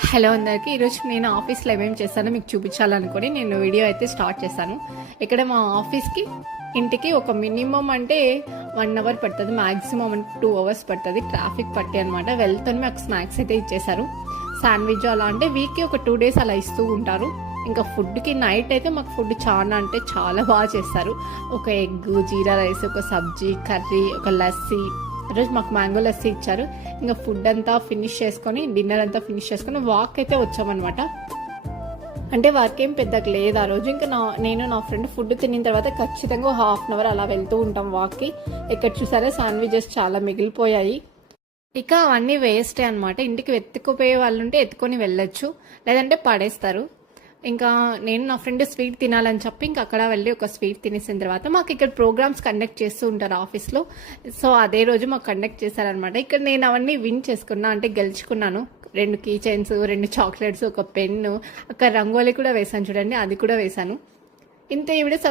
Hello అందరికీ. ఈరోజు నేను ఆఫీస్లో ఏమేమి చేస్తానో మీకు చూపించాలనుకుని నేను వీడియో అయితే స్టార్ట్ చేశాను. ఇక్కడ మా ఆఫీస్కి ఇంటికి ఒక మినిమం అంటే 1 అవర్ పడుతుంది, మ్యాక్సిమం 2 అవర్స్ పడుతుంది ట్రాఫిక్ పట్టి అనమాట. వెళ్తాను మాకు స్నాక్స్ అయితే ఇచ్చేసారు, శాండ్విచ్ అలా అంటే వీక్కి ఒక 2 డేస్ అలా ఇస్తూ ఉంటారు. ఇంకా ఫుడ్కి నైట్ అయితే మాకు ఫుడ్ చాలా అంటే చాలా బాగా చేస్తారు. ఒక ఎగ్, జీరా రైస్, ఒక సబ్జీ, కర్రీ, ఒక లస్సీ. ఈరోజు మాకు మ్యాంగో లస్సీ ఇచ్చారు. ఇంకా ఫుడ్ అంతా ఫినిష్ చేసుకొని, డిన్నర్ అంతా ఫినిష్ చేసుకొని వాక్ అయితే వచ్చామన్నమాట. అంటే వర్క్ ఏం పెద్దగా లేదు ఆ రోజు. ఇంకా నేను నా ఫ్రెండ్ ఫుడ్ తినిన తర్వాత ఖచ్చితంగా 1/2 అవర్ అలా వెళ్తూ ఉంటాం వాక్కి. ఇక్కడ చూసారా శాండ్విచెస్ చాలా మిగిలిపోయాయి. ఇక అవన్నీ వేస్టే అనమాట. ఇంటికి ఎత్తుకుపోయే వాళ్ళు ఉంటే ఎత్తుకొని వెళ్ళొచ్చు, లేదంటే పడేస్తారు. ఇంకా నేను నా ఫ్రెండ్ స్వీట్ తినాలని చెప్పి ఇంకా అక్కడ వెళ్ళి ఒక స్వీట్ తినేసిన తర్వాత మాకు ఇక్కడ ప్రోగ్రామ్స్ కండక్ట్ చేస్తూ ఉంటారు ఆఫీస్లో. సో అదే రోజు మాకు కండక్ట్ చేశారనమాట. ఇక్కడ నేను అవన్నీ విన్ చేసుకున్నా, అంటే గెలుచుకున్నాను. 2 కీ చైన్స్, 2 చాక్లెట్స్, ఒక పెన్ను, ఒక రంగోలీ కూడా వేసాను చూడండి, అది కూడా వేశాను. ఇంత ఈ వీడియో